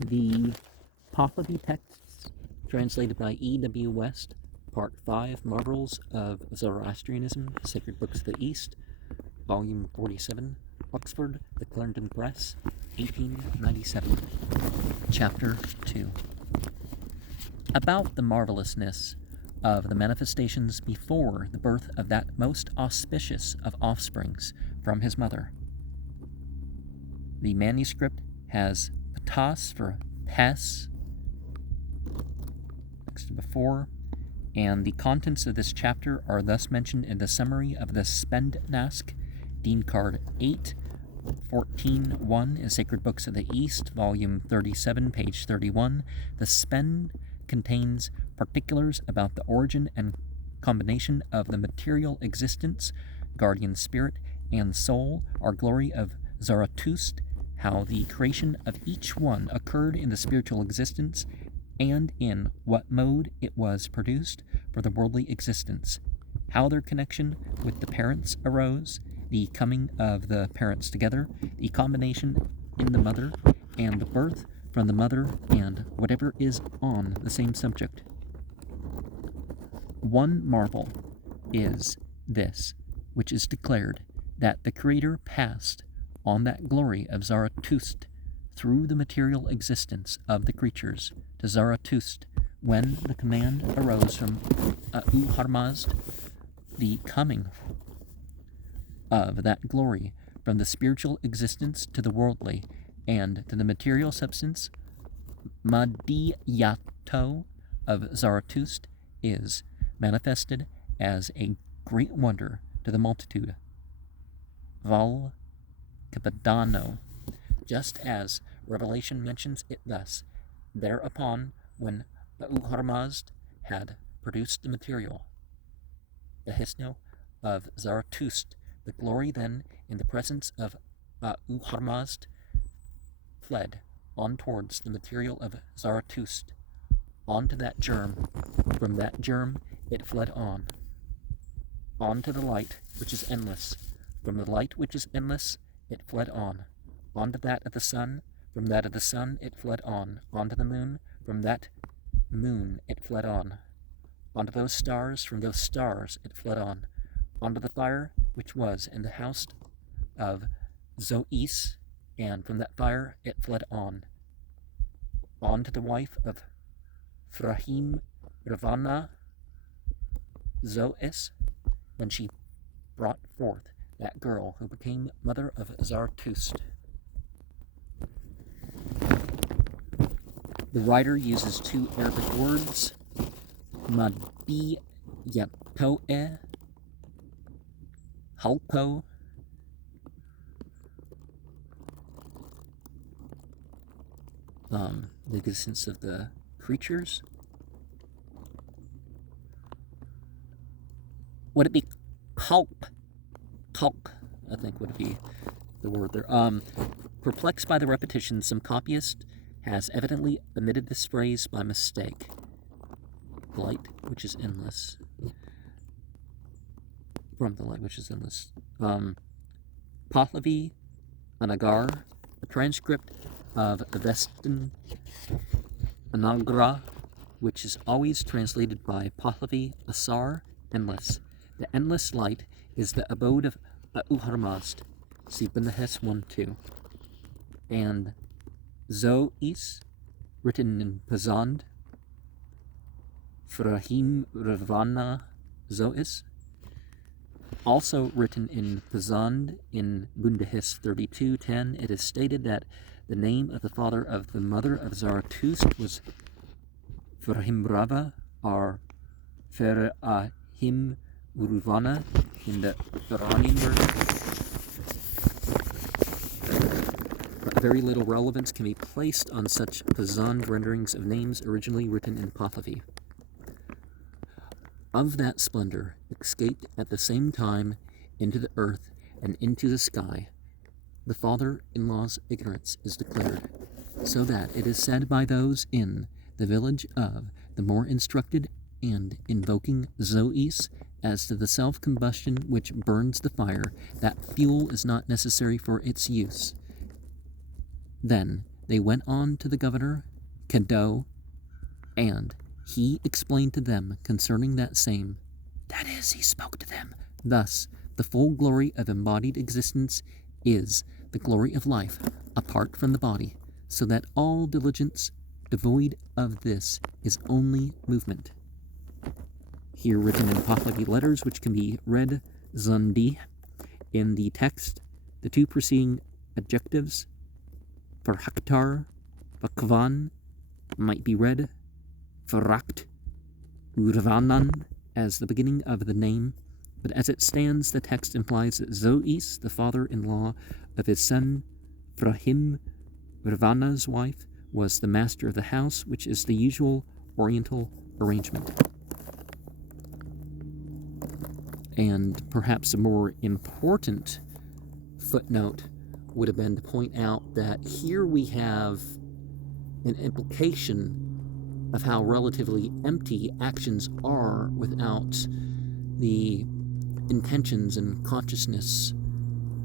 The Pahlavi texts, translated by E.W. West, Part 5, Marvels of Zoroastrianism, Sacred Books of the East, Volume 47, Oxford, The Clarendon Press, 1897. Chapter 2. About the marvelousness of the manifestations before the birth of that most auspicious of offsprings from his mother. The manuscript has patas for pes next to before, and the contents of this chapter are thus mentioned in the summary of the Spendnask, Dean Card 8, 14.1 in Sacred Books of the East, Volume 37, page 31. The Spend contains particulars about the origin and combination of the material existence, guardian spirit, and soul, our glory of Zarathustra, how the creation of each one occurred in the spiritual existence, and in what mode it was produced for the worldly existence, how their connection with the parents arose, the coming of the parents together, the combination in the mother, and the birth from the mother, and whatever is on the same subject. One marvel is this, which is declared, that the Creator passed on that glory of Zarathustra through the material existence of the creatures to Zarathustra, when the command arose from U.1-46, the coming of that glory from the spiritual existence to the worldly, and to the material substance, Madhyato of Zarathustra, is manifested as a great wonder to the multitude. Val Capadano, just as Revelation mentions it thus, thereupon when U.1-46 had produced the material, the Hisno of Zarathustra, the glory then in the presence of U.1-46 fled on towards the material of Zarathustra, on to that germ. From that germ it fled on to the light which is endless. From the light which is endless it fled on to that of the sun. From that of the sun it fled on to the moon. From that moon it fled on to those stars. From those stars it fled on to the fire which was in the house of Zois, and from that fire it fled on to the wife of Frahim Ravana, Zois, when she brought forth that girl who became mother of Zarathustra. The writer uses two Arabic words, Madhyato, Halko, the existence of the creatures. Would it be Kalk, I think would be the word there. Perplexed by the repetition, some copyist has evidently omitted this phrase by mistake. Light, which is endless. From the light, which is endless. Pahlavi, Anagar, a transcript of Avestan Anagra, which is always translated by Pahlavi Asar, endless. The endless light is the abode of U.1-46, see Bendehes 1-2. And Zois, written in Pazand, Frahim Ravana Zois, also written in Pazand in Bundehes 32:10. It is stated that the name of the father of the mother of Zarathustra was Frahim or Ferahim Uruvana in the Iranian version. But very little relevance can be placed on such Pazand renderings of names originally written in Pahlavi. Of that splendor escaped at the same time into the earth and into the sky, the father-in-law's ignorance is declared, so that it is said by those in the village of the more instructed and invoking Zois as to the self-combustion which burns the fire, that fuel is not necessary for its use. Then They went on to the governor, Kado, and he explained to them concerning that same. That is, he spoke to them. Thus, the full glory of embodied existence is the glory of life apart from the body, so that all diligence devoid of this is only movement. Here written in Pahlavi letters, which can be read Zundi in the text, the two preceding adjectives, Verhaktar, Vakvan, might be read Verakt, Urvanan, as the beginning of the name, but as it stands, the text implies that Zois, the father-in-law of his son, Frahim, Ravana's wife, was the master of the house, which is the usual Oriental arrangement. And perhaps a more important footnote would have been to point out that here we have an implication of how relatively empty actions are without the intentions and consciousness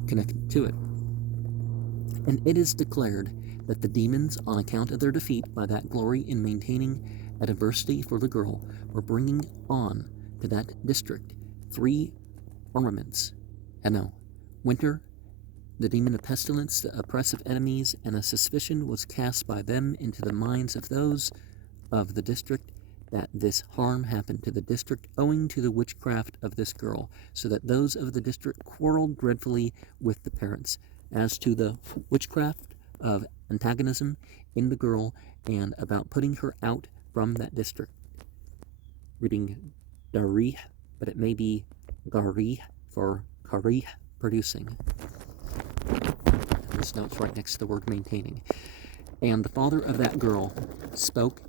connected to it. And it is declared that the demons, on account of their defeat by that glory in maintaining a diversity for the girl, were bringing on to that district 3 armaments. Winter, the demon of pestilence, the oppressive enemies, and a suspicion was cast by them into the minds of those of the district that this harm happened to the district owing to the witchcraft of this girl, so that those of the district quarreled dreadfully with the parents as to the witchcraft of antagonism in the girl and about putting her out from that district. Reading Darih, but it may be Garih for Karih, producing. This note's right next to the word maintaining. And the father of that girl spoke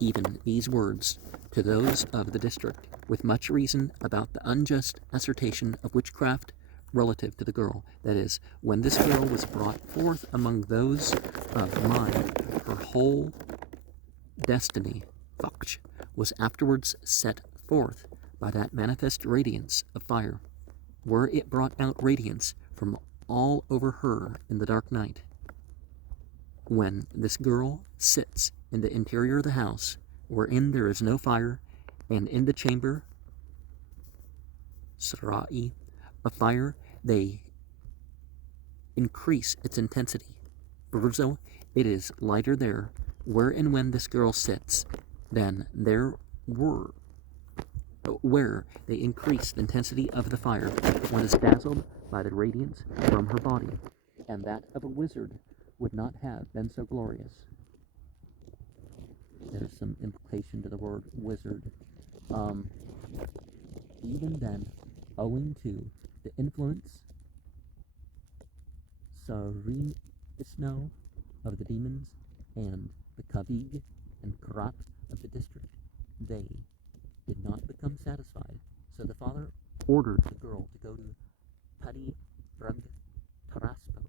even these words to those of the district with much reason about the unjust assertion of witchcraft relative to the girl. That is, when this girl was brought forth among those of mine, her whole destiny, Vakch, was afterwards set forth by that manifest radiance of fire, where it brought out radiance from all over her in the dark night. When this girl sits in the interior of the house, wherein there is no fire, and in the chamber, Sarai, of fire, they increase its intensity. Burzo, it is lighter there, where and when this girl sits, than there were, where they increase the intensity of the fire. One is dazzled by the radiance from her body, and that of a wizard would not have been so glorious. There's some implication to the word wizard. Even then, owing to the influence, Sarin Isno of the demons and the Kavig and Karat of the district, they did not become satisfied. So the father ordered the girl to go to Padi Rug Taraspo,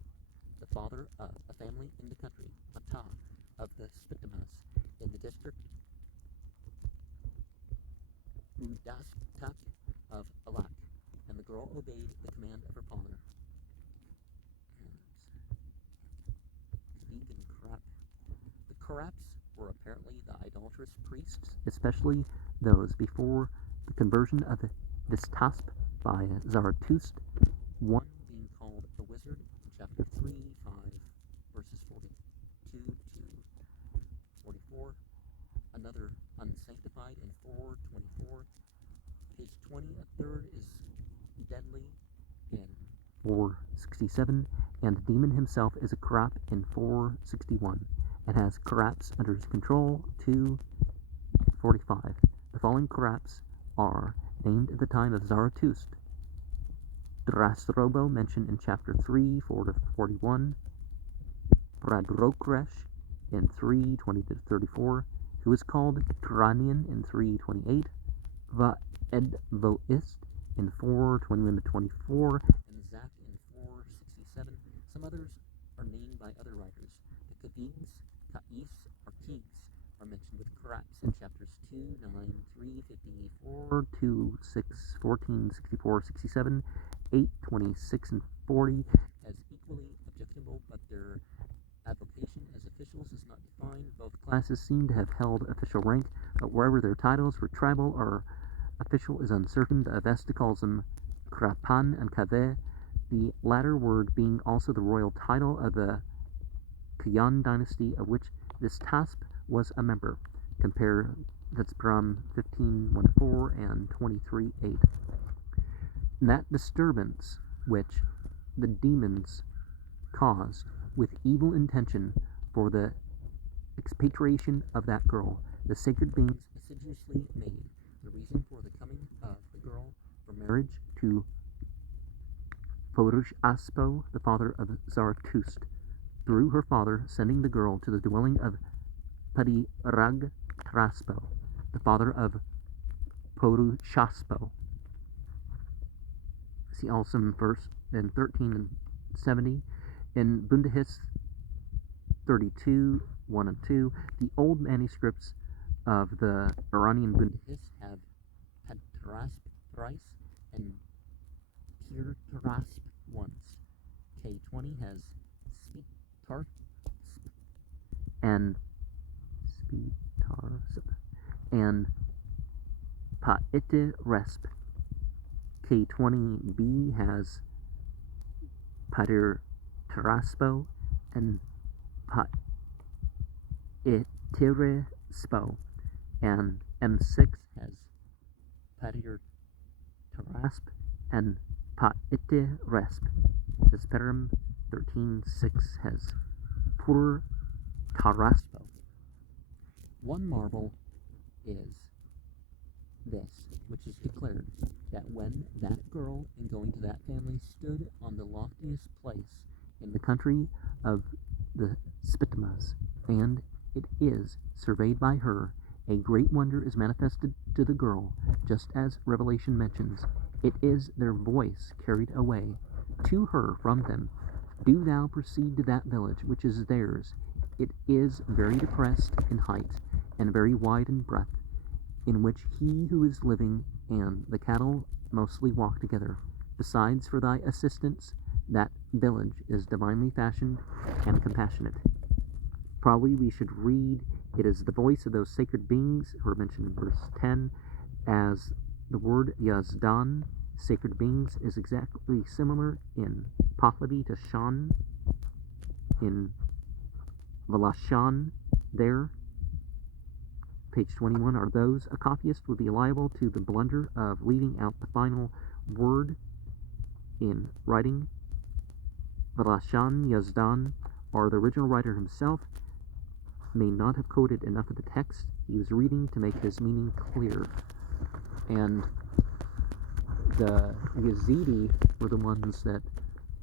the father of a family in the country, Mata, of the Spitamas in the district, Udastak of Alak, and the girl obeyed the command of her father. The Karaps were apparently the idolatrous priests, especially those before the conversion of this tasp by Zarathustra, one being called the wizard in chapter 3, 5, verses 42 to 44, another unsanctified in 4:24, page 20, a third is deadly in 4:67, and the demon himself is a Karap in 4:61, and has Karaps under his control, 2:45. The following Karaps are named at the time of Zarathustra. Drasrobo, mentioned in chapter 3, 4-41, Bradrokresh in 3:20-34, who is called Turanian in 3:28, Vaedvoist in 4:21-24, and Zach in 4:67. Some others are named by other writers. The Kavigs, Kais, or Keegs are mentioned with Karaps in chapters 2, 9, 3, 54, 2, 6, 14, 64, 67, 8, 26, and 40 as equally objectionable, but their application as official mind, both classes seem to have held official rank, but wherever their titles were tribal or official is uncertain. The Avesta calls them Krapan and Kave, the latter word being also the royal title of the Kuyan dynasty, of which this Tasp was a member. Compare that's from 1514 and 23:8. That disturbance which the demons caused with evil intention for the expatriation of that girl, the sacred beings assiduously made the reason for the coming of the girl for marriage to Porush Aspo, the father of Zarathustra, through her father sending the girl to the dwelling of Padirag Traspo, the father of Porushaspo. See also in 1370. In Bundahis 32, 1 and 2, the old manuscripts of the Iranian Bundahis have Padrasp thrice and Pirtarasp once. K20 has Spitarp and Paitiresp. K20b has Padirtaraspo and Paitirespo, and M6 has Padirtarasp and Paitiresp. Vesperum 13:6 has Pur Taraspo. One marvel is this, which is declared, that when that girl, in going to that family, stood on the loftiest place in the country of the Spitmas, and it is surveyed by her, a great wonder is manifested to the girl, just as Revelation mentions. It is their voice carried away to her from them. Do thou proceed to that village which is theirs. It is very depressed in height, and very wide in breadth, in which he who is living and the cattle mostly walk together. Besides, for thy assistance, that village is divinely fashioned and compassionate. Probably we should read, it is the voice of those sacred beings who are mentioned in verse 10, as the word Yazdan, sacred beings, is exactly similar in Pahlavi to Shan, in Valashan there. Page 21, are those a copyist would be liable to the blunder of leaving out the final word in writing Valashan Yazdan, or the original writer himself may not have quoted enough of the text he was reading to make his meaning clear. And the Yazidi were the ones that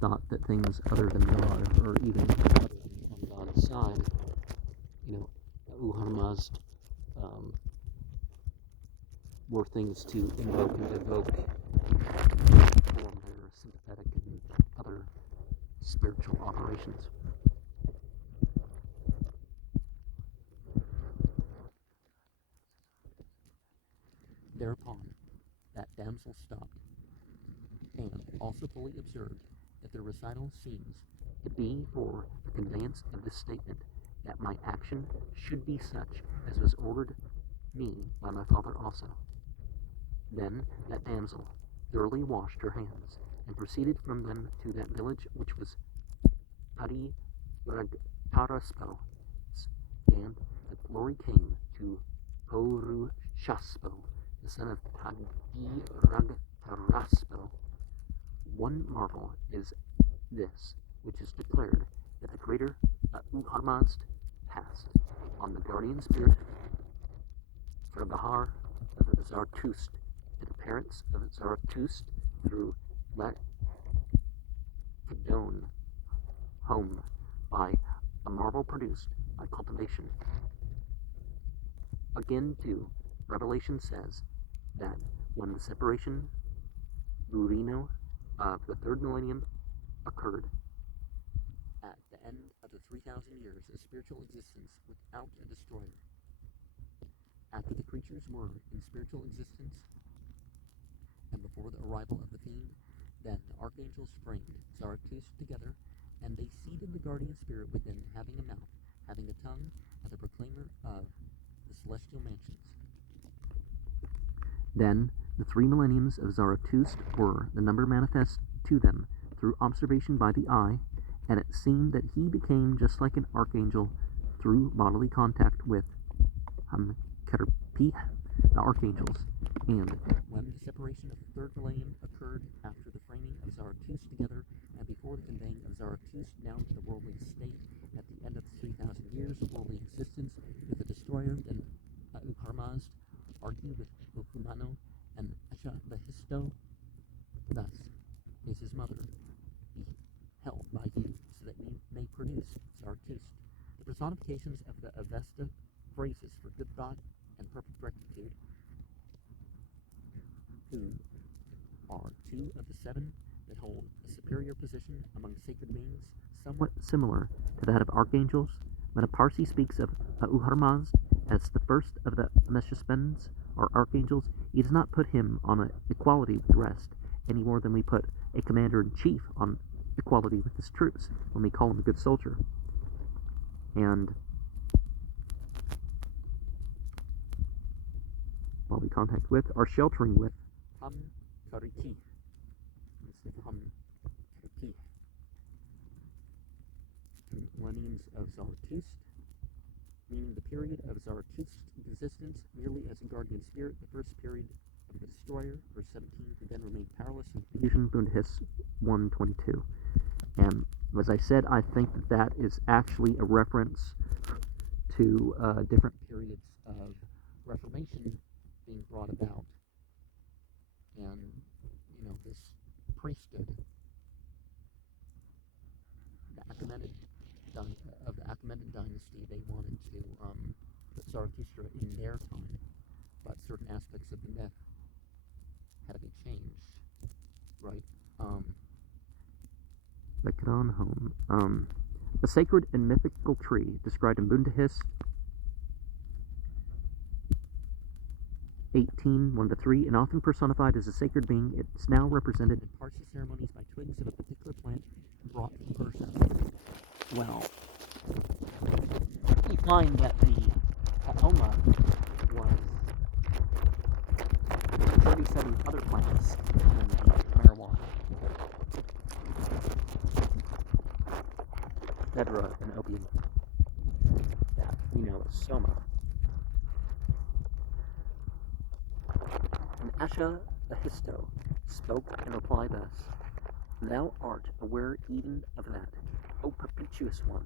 thought that things other than God, or even other than on God's side, Uharmazd, were things to invoke and evoke from their sympathetic and other spiritual operations. Thereupon, that damsel stopped, and also fully observed that the recital seems to be for the conveyance of this statement, that my action should be such as was ordered me by my father also. Then that damsel thoroughly washed her hands, and proceeded from them to that village which was Padiragtaraspo, and the glory came to Porushaspo, the son of Padiragtaraspo. One marvel is this, which is declared, that the greater Uharmazd passed on the guardian spirit for Bahar of Zarathustra, to the parents of Zarathustra through Lakadon home by a marvel produced by cultivation. Again, too, Revelation says that when the separation Burino of the third millennium occurred, at the end of the 3,000 years of spiritual existence without a destroyer, after the creatures were in spiritual existence, and before the arrival of the fiend, then the archangels framed Zarathustra together, and they seated the guardian spirit within, having a mouth, having a tongue, and as a proclaimer of the celestial mansions. Then the 3 millenniums of Zarathustra were the number manifest to them through observation by the eye, and it seemed that he became just like an archangel through bodily contact with Kerpi, the archangels. And when the separation of the 3rd millennium occurred after the framing of Zarathustra together and before the conveying of Zarathustra down to the worldly state at the end of the 3,000 years of worldly existence with the destroyer, then Uharmazd argued with Okumano and Asha Bahisto. Thus is his mother be held by you, so that we may produce Zarathustra. The personifications of the Avesta phrases for good thought and perfect rectitude, who are 2 of the 7 that hold a superior position among sacred beings, somewhat similar to that of archangels. When a Parsi speaks of Uharmazd as the first of the Meshaspens, or archangels, he does not put him on an equality with the rest, any more than we put a commander-in-chief on equality with his troops when we call him a good soldier. And while we contact with, are sheltering with Ham Kariki instead of Ham Kariki. The millenniums of Zarathustra, meaning the period of Zarathustra's existence merely as a guardian spirit, the first period of the destroyer, verse 17, who then remained powerless in fusion, Bundahis 1:22. And as I said, I think that that is actually a reference to different periods of Reformation being brought about. And, this priesthood, the Achaemenid of the Achaemenid dynasty, they wanted to put Zarathustra in their time, but certain aspects of the myth had to be changed, right? The Quran home. A sacred and mythical tree described in Bundahis 18:1-3, and often personified as a sacred being. It's now represented in Parsi ceremonies by twigs of a particular plant brought from Persia. Well, you find that the Kaoma was 37 other plants in the marijuana. Fedra and opium. That we know as Soma. And Asha Ahisto spoke and replied thus: Thou art aware even of that, O perpetuous one.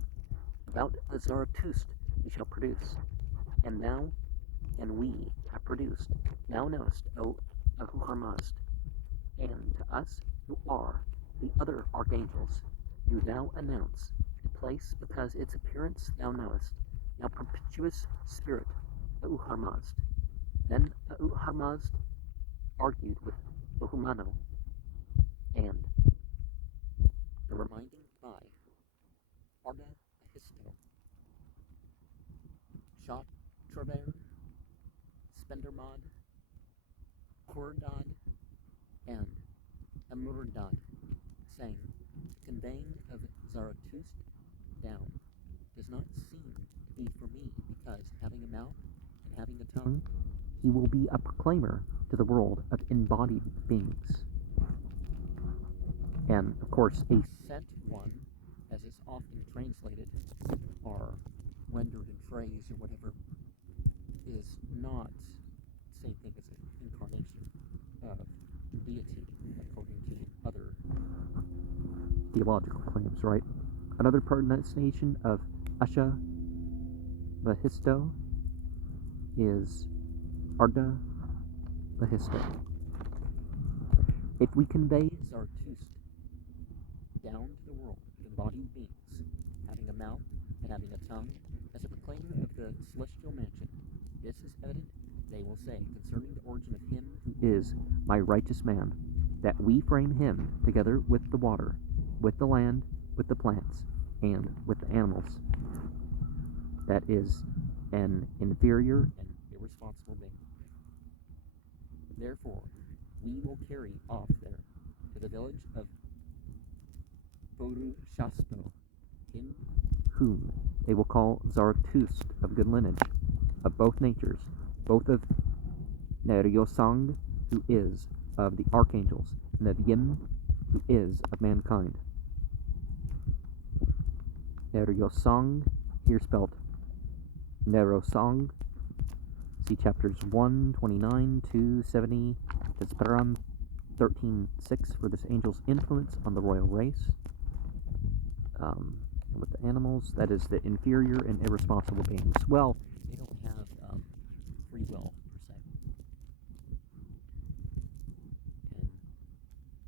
About the Zarathustra we shall produce, and thou and we have produced. Thou knowest, O Ahuharmazd, and to us who are the other archangels, do thou announce the place, because its appearance thou knowest, thou perpetuous spirit, Ahuharmazd. Then Ahuharmazd argued with Ohumano, and the reminding by Arda Ahisto, Shot Traver, Spendermod, Kurdad, and Amurdad, saying, the conveying of Zarathustra down does not seem to be for me, because having a mouth and having a tongue, he will be a proclaimer to the world of embodied beings. And, of course, a sent one, as is often translated or rendered in phrase or whatever, is not the same thing as an incarnation of deity, according to other theological claims, right? Another pronunciation of Asha Bahisto is Arda Bahisto. If we convey Zarathustra down to the world of embodied beings, having a mouth and having a tongue, as a proclaimer of the celestial mansion, this is evident, they will say, concerning the origin of him who is my righteous man, that we frame him together with the water, with the land, with the plants, and with the animals. That is an inferior and irresponsible being. Therefore, we will carry off there to the village of Borushaspo him whom they will call Zarathustra of good lineage, of both natures, both of Neryosang, who is of the archangels, and of Yim, who is of mankind. Neryosang, here spelled Nerosang, see chapters 129 to 70, Desperam 13:6 for this angel's influence on the royal race. With the animals, that is the inferior and irresponsible beings. Well, they don't have free will, per se.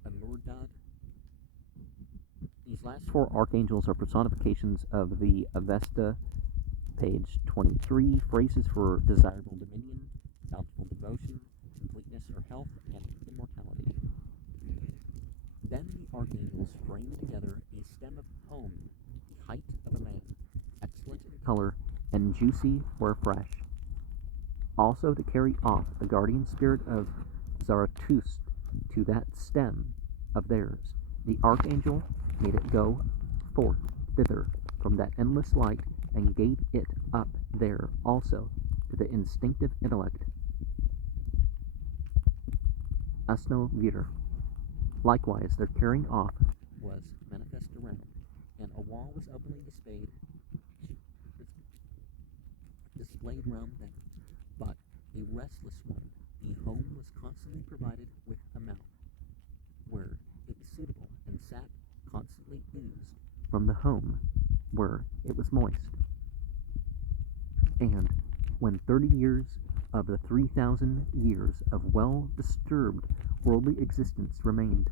And Amurdad. These last four archangels are personifications of the Avesta, page 23, phrases for desirable dominion, bountiful devotion, completeness or health, and immortality. Then the archangels frame together a stem of home, the height of a man, excellent in color, and juicy where fresh. Also to carry off the guardian spirit of Zarathustra to that stem of theirs, the archangel made it go forth thither from that endless light, and gave it up there also to the instinctive intellect Asnovir. Likewise, their carrying off was manifest around, and a wall was openly displayed round them. But a restless one, the home was constantly provided with a mouth, where it was suitable, and sap constantly oozed from the home, where it was moist. And when 30 years of the 3,000 years of well-disturbed worldly existence remained,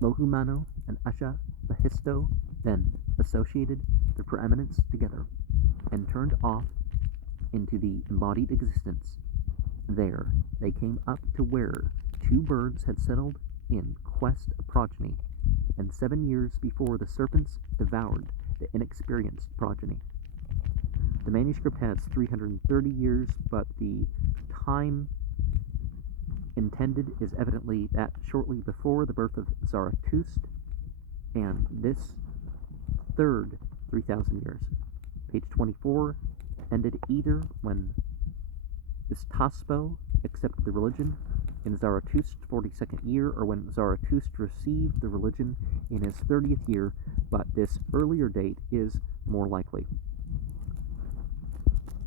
Lohumano and Asha Lahisto then associated their preeminence together, and turned off into the embodied existence. There they came up to where two birds had settled in quest of progeny, and 7 years before the serpents devoured the inexperienced progeny. The manuscript has 330 years, but the time intended is evidently that shortly before the birth of Zarathustra, and this third 3,000 years, page 24, ended either when Istaspo accepted the religion in Zarathustra's 42nd year, or when Zarathustra received the religion in his 30th year, but this earlier date is more likely.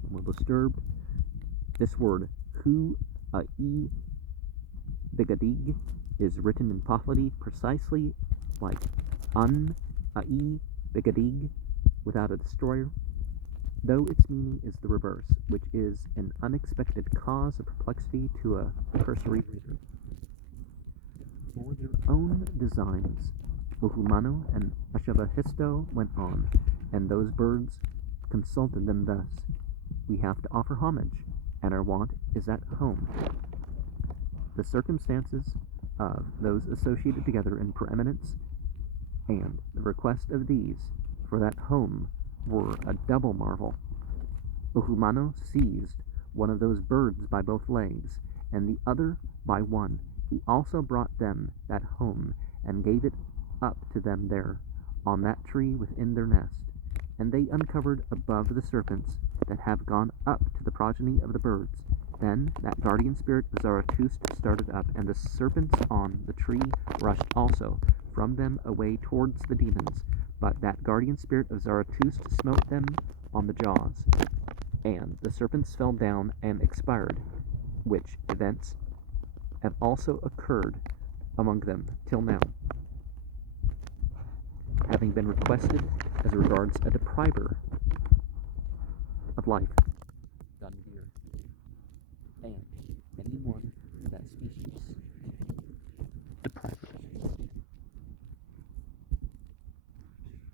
Well disturbed, this word hu-ai bigadig is written in Pahlavi precisely like un-ai bigadig without a destroyer, though its meaning is the reverse, which is an unexpected cause of perplexity to a cursory reader. For their own designs, Lohumano and Ashavahisto went on, and those birds consulted them thus: we have to offer homage, and our want is at home. The circumstances of those associated together in preeminence, and the request of these for that home, were a double marvel. Lohumano seized one of those birds by both legs, and the other by one. He also brought them that home, and gave it up to them there, on that tree within their nest. And they uncovered above the serpents that have gone up to the progeny of the birds. Then that guardian spirit of Zarathustra started up, and the serpents on the tree rushed also from them away towards the demons. But that guardian spirit of Zarathustra smote them on the jaws, and the serpents fell down and expired, which events have also occurred among them till now, having been requested as regards a depriver of life, Gunvir, and any one of that species, deprivers.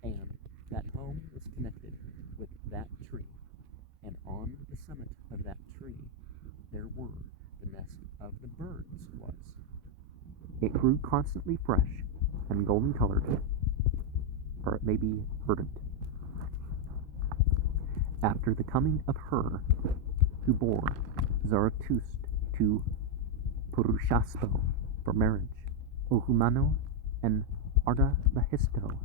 And that home was connected with that tree, and on the summit of that tree there were the nest of the birds was. It grew constantly fresh and golden colored, or it may be verdant. After the coming of her who bore Zarathustra to Purushaspo for marriage, Lohumano and Ardalahisto,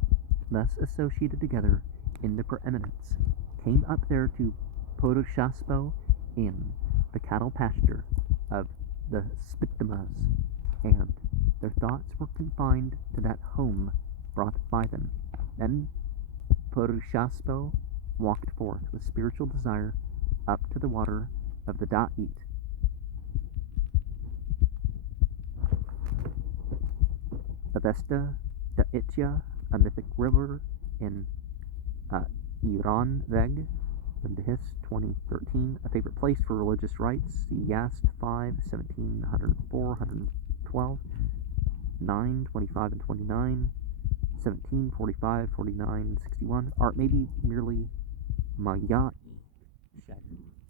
thus associated together in the preeminence, came up there to Podoshaspo in the cattle pasture of the Spitimas, and their thoughts were confined to that home brought by them. Then Podoshaspo walked forth with spiritual desire up to the water of the Da'it. Avesta Da'itya, a mythic river in Iran Veg, Lindahis 2013, a favorite place for religious rites. See Yast 5, 17, 104, 112, 9, 25 and 29, 17, 45, 49, 61, or maybe merely Maya'i shed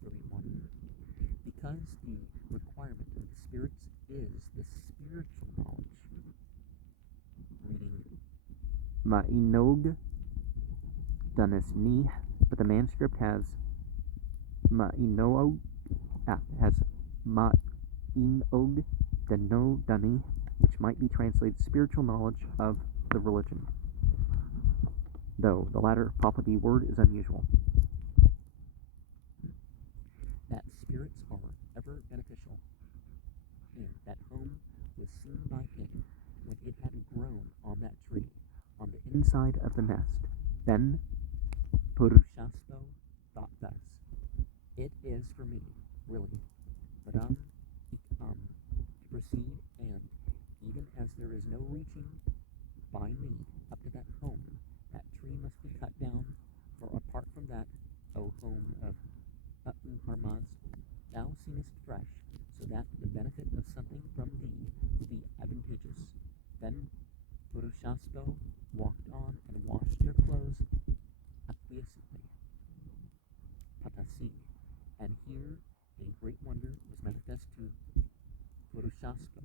living water. Because the requirement of the spirits is the spiritual knowledge. Reading Ma'inog Danesni, but the manuscript has Ma'inog Dano Dani, which might be translated spiritual knowledge of the religion, though the latter Pahlavi word is unusual. That spirits are ever beneficial, and that home was seen by it when it had grown on that tree, on the inside of the nest. Then Purushaspo thought thus: it is for me, really, Madam to proceed, and even as there is no reaching by me up to that home, that tree must be cut down, for apart from that, O home of Harmaz, thou seemest fresh, so that the benefit of something from thee will be advantageous. Then Purushaspo walked on and washed their clothes acquiescently, Patasi, and here a great wonder was manifest to Purushaspo.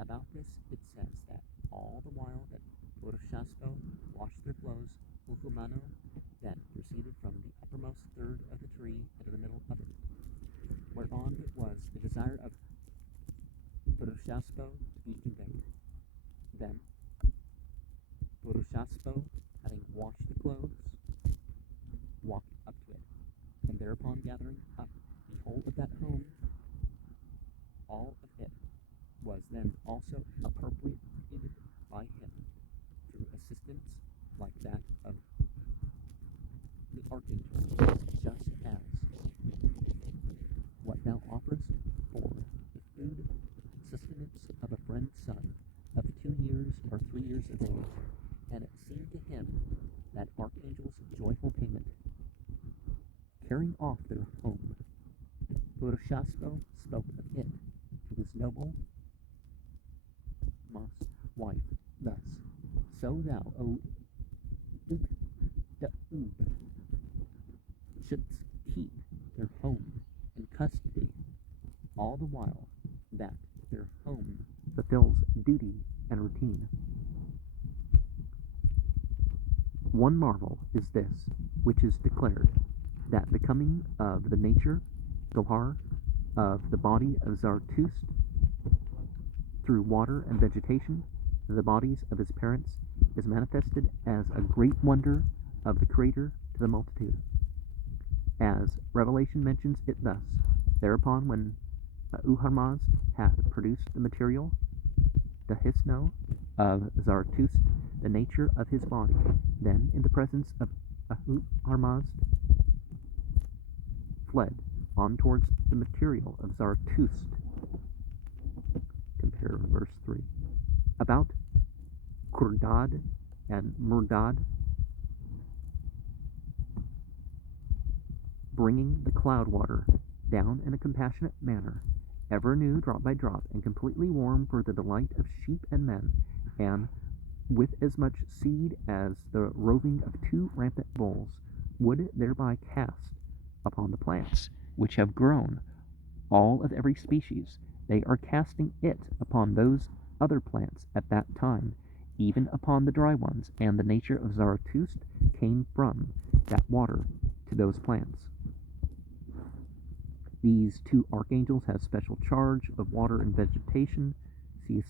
About this it says that all the while that Purushaspo washed their clothes, Ukumano then proceeded from the uppermost third of the tree into the middle of it, whereon it was the desire of Purushaspo to be conveyed. Then Purushaspo, having washed the clothes, walked up to it, and thereupon gathering up the whole of that home, all of it was then also appropriated by him through assistance like that of the archangel, just as what thou offerest for the food sustenance of a friend's son of 2 years or 3 years of age, and it seemed to him that archangel's joyful payment, carrying off their home. Purushaspo spoke of it to his noble wife thus: so thou, O Da'ub, shouldst keep their home in custody all the while that their home fulfills duty and routine. One marvel is this, which is declared, that the coming of the nature, Gohar, of the body of Zarathustra through water and vegetation, the bodies of his parents, is manifested as a great wonder of the Creator to the multitude. As Revelation mentions it thus: thereupon when Uharmaz had produced the material, the Hisno of Zarathustra, the nature of his body, then in the presence of Uharmaz fled on towards the material of Zarathustra. Compare verse 3. About Kurdad and Murdad, bringing the cloud water down in a compassionate manner, ever new drop by drop, and completely warm for the delight of sheep and men, and with as much seed as the roving of 2 rampant bulls would thereby cast upon the plants which have grown, all of every species, they are casting it upon those other plants at that time, even upon the dry ones, and the nature of Zarathustra came from that water to those plants. These 2 archangels have special charge of water and vegetation. See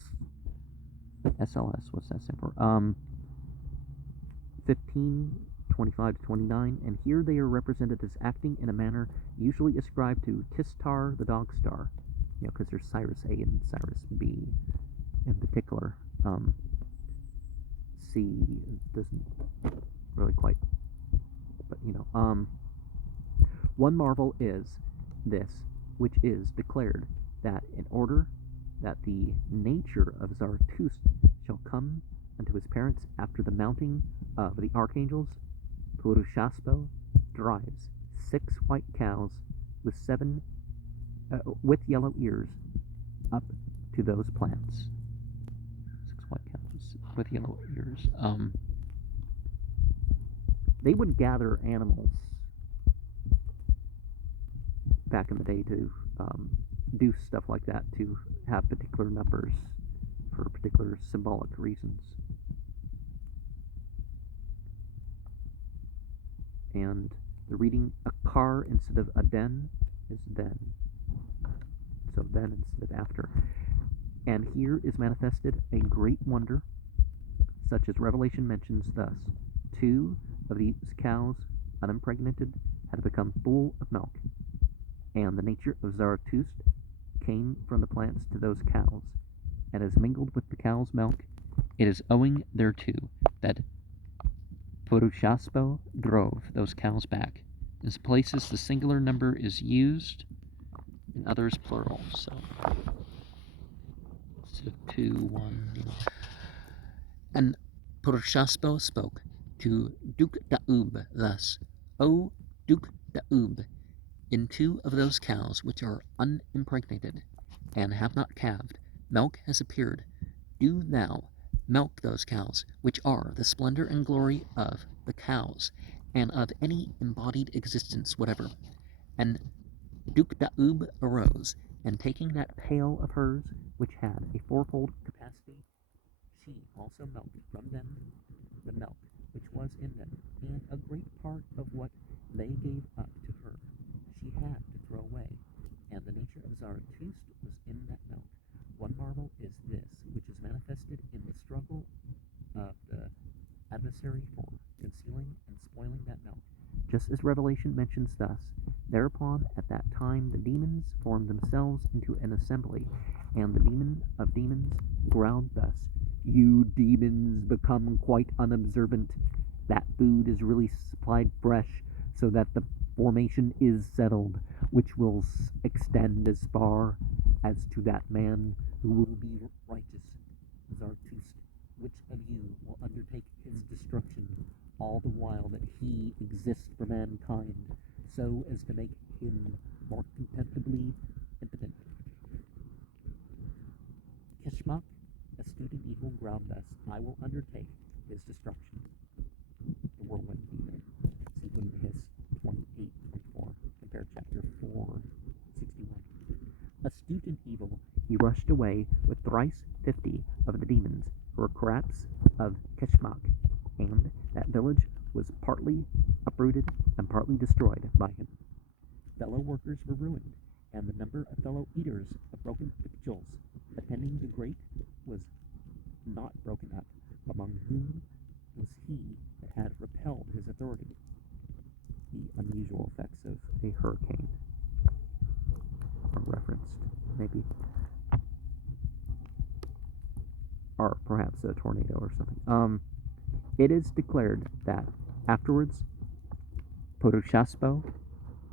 SLS, what's that stand for? 15, 25 to 29, and here they are represented as acting in a manner usually ascribed to Tistar the dog star, because there's Cyrus A and Cyrus B in particular. C doesn't really quite, but one marvel is this, which is declared that in order that the nature of Zarathustra shall come unto his parents after the mounting of the archangels, Purushaspo drives 6 white cows with yellow ears up to those plants. 6 white cows with yellow ears. They would gather animals back in the day to do stuff like that, to have particular numbers for particular symbolic reasons. And the reading a car instead of a den is then. So then instead of after. And here is manifested a great wonder, such as Revelation mentions thus: 2 of these cows, unimpregnated, had become full of milk, and the nature of Zarathustra came from the plants to those cows, and as mingled with the cow's milk, it is owing thereto that Purushaspo drove those cows back. In some places the singular number is used, in others plural. So 2, 1. And Purushaspo spoke to Duke Daub thus: O Duke Daub, in 2 of those cows which are unimpregnated and have not calved, milk has appeared. Do thou milk those cows, which are the splendor and glory of the cows, and of any embodied existence whatever. And Duke Daub arose, and taking that pail of hers, which had a 4-fold capacity, she also milked from them the milk which was in them, and a great part of what they gave up to her she had to throw away, and the nature of Zarathustra was in that milk. One marvel is this, which is manifested in the struggle of the adversary for concealing and spoiling that milk. Just as Revelation mentions thus: thereupon at that time the demons formed themselves into an assembly, and the demon of demons growled thus: You demons become quite unobservant. That food is really supplied fresh, so that the formation is settled, which will extend as far as to that man who will be righteous, Zarathustra. Which of you will undertake his destruction, all the while that he exists for mankind, so as to make him more contemptibly impotent? Kishmak, astute and evil, growled thus: I will undertake his destruction. The whirlwind demon. See Hiss 28-24. Compare chapter 4:61. Astute and evil, he rushed away with thrice 50 of the demons who were corrupts of Kishmak, and that village was partly uprooted and partly destroyed by him. Fellow workers were ruined, and the number of fellow eaters of broken victuals attending the great was not broken up, among whom was he that had repelled his authority. The unusual effects of a hurricane are referenced, maybe, or perhaps a tornado or something. It is declared that afterwards Purushaspo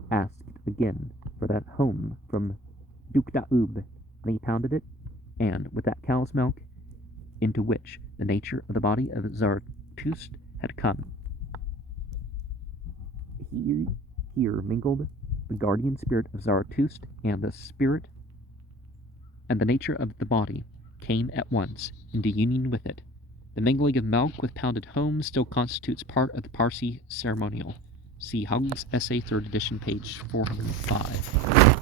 asked again for that home from Duke Daub, and he pounded it, and with that cow's milk, into which the nature of the body of Zarathustra had come. Here mingled the guardian spirit of Zarathustra, and the spirit and the nature of the body came at once into union with it. The mingling of milk with pounded home still constitutes part of the Parsi ceremonial. See Hugg's essay, 3rd edition, page 405.